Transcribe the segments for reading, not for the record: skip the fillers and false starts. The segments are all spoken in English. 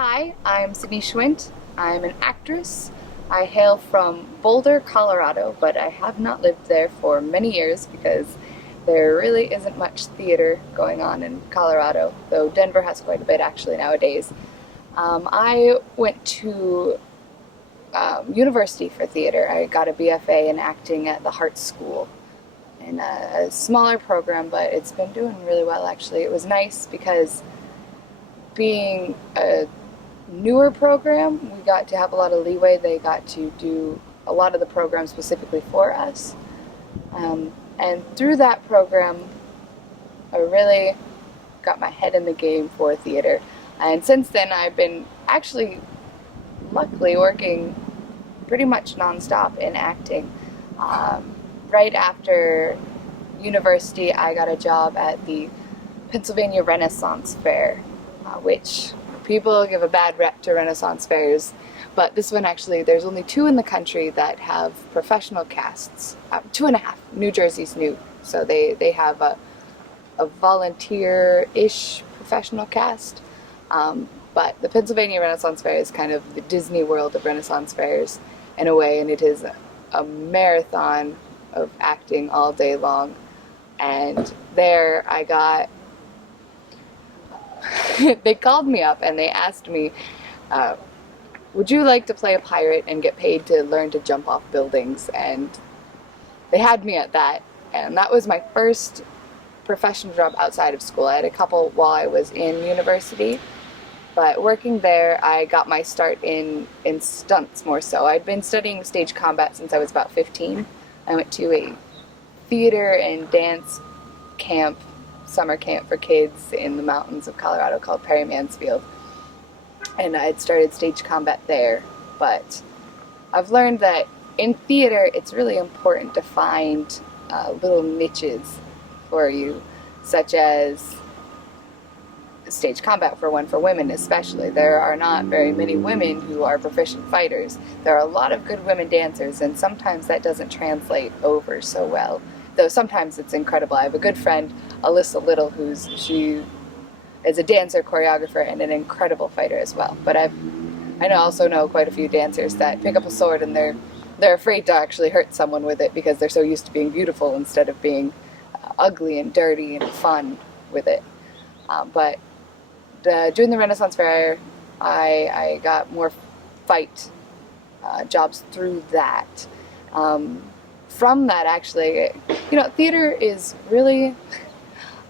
Hi, I'm Sydney Schwint. I'm an actress. I hail from Boulder, Colorado, but I have not lived there for many years because there really isn't much theater going on in Colorado, though Denver has quite a bit actually nowadays. I went to university for theater. I got a BFA in acting at the Hart School in a smaller program, but it's been doing really well actually. It was nice because being a newer program, we got to have a lot of leeway. They got to do a lot of the program specifically for us. And through that program, I really got my head in the game for theater. And since then, I've been actually, luckily, working pretty much nonstop in acting. Right after university, I got a job at the Pennsylvania Renaissance Fair, which people give a bad rep to Renaissance fairs, but this one actually, there's only two in the country that have professional casts. Two and a half. New Jersey's new, so they have a volunteer-ish professional cast. But the Pennsylvania Renaissance Fair is kind of the Disney World of Renaissance fairs in a way, and it is a marathon of acting all day long. And there I got they called me up and they asked me, would you like to play a pirate and get paid to learn to jump off buildings? And they had me at that. And that was my first professional job outside of school. I had a couple while I was in university, but working there, I got my start in stunts more so. I'd been studying stage combat since I was about 15. I went to a theater and dance camp, summer camp for kids in the mountains of Colorado called Perry Mansfield. And I'd started stage combat there. But I've learned that in theater, it's really important to find little niches for you, such as stage combat for one, for women especially. There are not very many women who are proficient fighters. There are a lot of good women dancers, and sometimes that doesn't translate over so well. Though sometimes it's incredible. I have a good friend, Alyssa Little, she is a dancer, choreographer, and an incredible fighter as well. But I also know quite a few dancers that pick up a sword and they're afraid to actually hurt someone with it because they're so used to being beautiful instead of being ugly and dirty and fun with it. But during the Renaissance Fair, I got more fight jobs through that. From that, actually, theater is really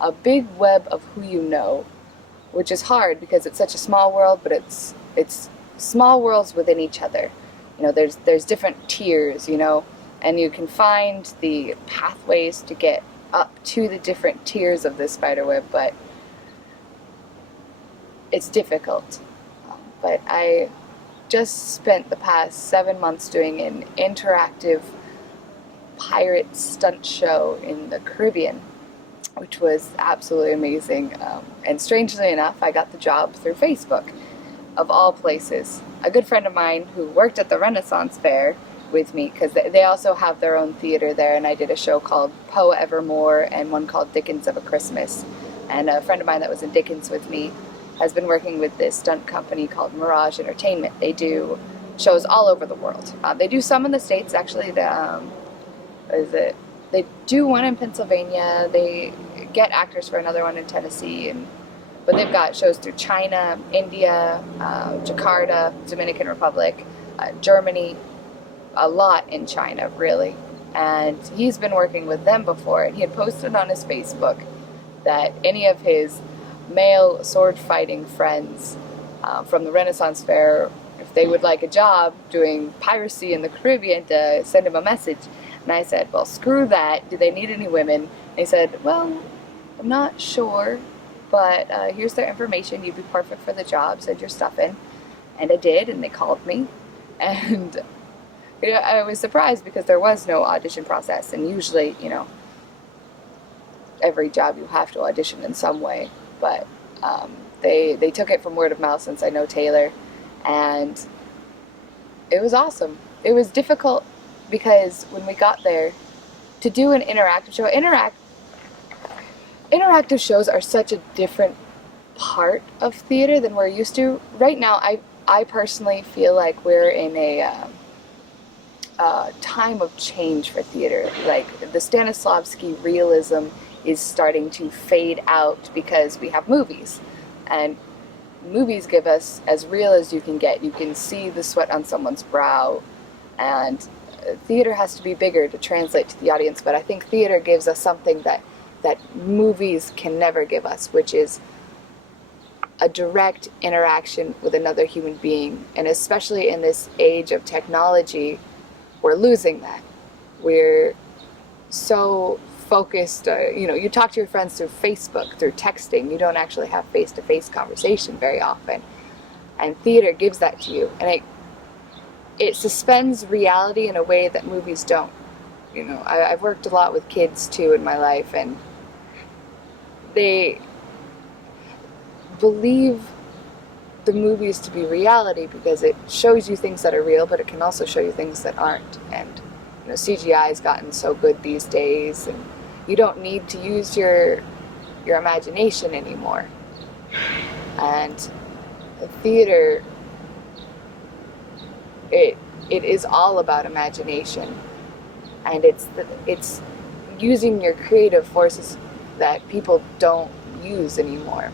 a big web of who you know, which is hard because it's such a small world, but it's small worlds within each other. There's different tiers, and you can find the pathways to get up to the different tiers of this spider web, but it's difficult. But I just spent the past 7 months doing an interactive pirate stunt show in the Caribbean, which was absolutely amazing. And strangely enough, I got the job through Facebook, of all places. A good friend of mine who worked at the Renaissance Fair with me, because they also have their own theater there, and I did a show called Poe Evermore and one called Dickens of a Christmas. And a friend of mine that was in Dickens with me has been working with this stunt company called Mirage Entertainment. They do shows all over the world. They do some in the States, actually. They do one in Pennsylvania. They get actors for another one in Tennessee, but they've got shows through China, India, Jakarta, Dominican Republic, Germany, a lot in China, really. And he's been working with them before, and he had posted on his Facebook that any of his male sword fighting friends from the Renaissance Fair, if they would like a job doing piracy in the Caribbean, to send him a message. And I said, well, screw that. Do they need any women? And he said, well, I'm not sure, but here's their information. You'd be perfect for the job. Send your stuff in. And I did, and they called me. And I was surprised because there was no audition process. And usually, every job you have to audition in some way. But they took it from word of mouth since I know Taylor. And it was awesome. It was difficult because when we got there, to do an interactive show, interactive shows are such a different part of theater than we're used to. Right now, I personally feel like we're in a time of change for theater. Like the Stanislavski realism is starting to fade out because we have movies, and movies give us as real as you can get. You can see the sweat on someone's brow, and theater has to be bigger to translate to the audience. But I think theater gives us something that movies can never give us, which is a direct interaction with another human being. And especially in this age of technology, we're losing that. We're so focused, you talk to your friends through Facebook, through texting. You don't actually have face-to-face conversation very often. And theater gives that to you. And it suspends reality in a way that movies don't. I've worked a lot with kids too in my life, and they believe the movies to be reality because it shows you things that are real, but it can also show you things that aren't. And CGI has gotten so good these days, and you don't need to use your imagination anymore. And theater, it is all about imagination, and it's using your creative forces that people don't use anymore.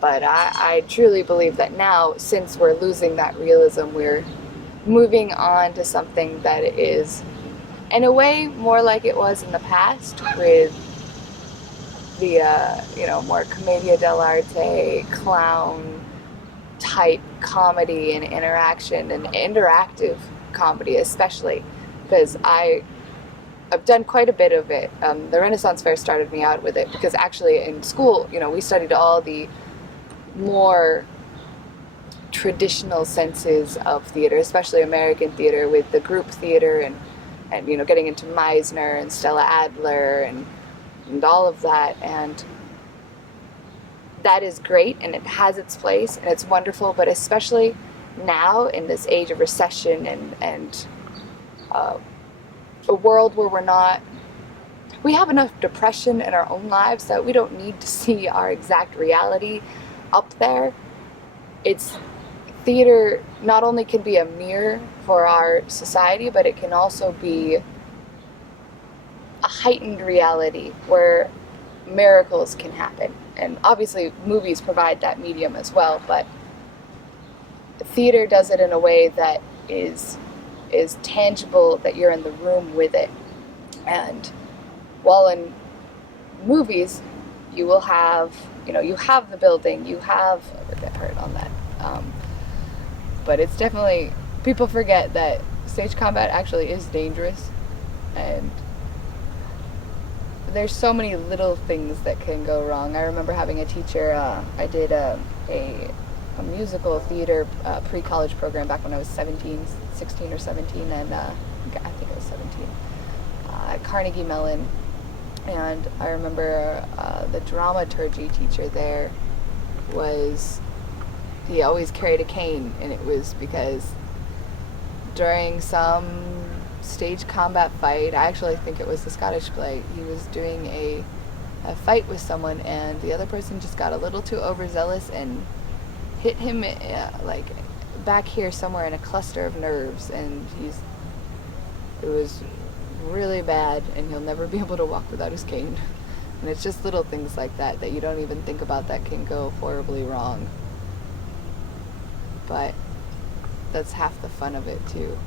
But I truly believe that now, since we're losing that realism, we're moving on to something that is, in a way, more like it was in the past, with the more commedia dell'arte, clown type comedy and interaction, and interactive comedy especially, because I've done quite a bit of it. The Renaissance Fair started me out with it because actually in school, we studied all the more traditional senses of theater, especially American theater, with the group theater and getting into Meisner and Stella Adler and all of that. And that is great, and it has its place, and it's wonderful. But especially now in this age of recession and a world where we have enough depression in our own lives that we don't need to see our exact reality up there. It's theater not only can be a mirror for our society, but it can also be a heightened reality where miracles can happen. And obviously movies provide that medium as well, but theater does it in a way that is tangible, that you're in the room with it. And while in movies you will have you have the building, you have a bit hurt on that, but it's definitely, people forget that stage combat actually is dangerous, and there's so many little things that can go wrong. I remember having a teacher, I did a musical theater pre-college program back when I was 16 or 17, and I think I was 17, at Carnegie Mellon. And I remember the dramaturgy teacher there he always carried a cane, and it was because during some stage combat fight, I actually think it was the Scottish play, he was doing a fight with someone, and the other person just got a little too overzealous and hit him like back here somewhere in a cluster of nerves, and it was really bad, and he'll never be able to walk without his cane. And it's just little things like that you don't even think about that can go horribly wrong. But that's half the fun of it too.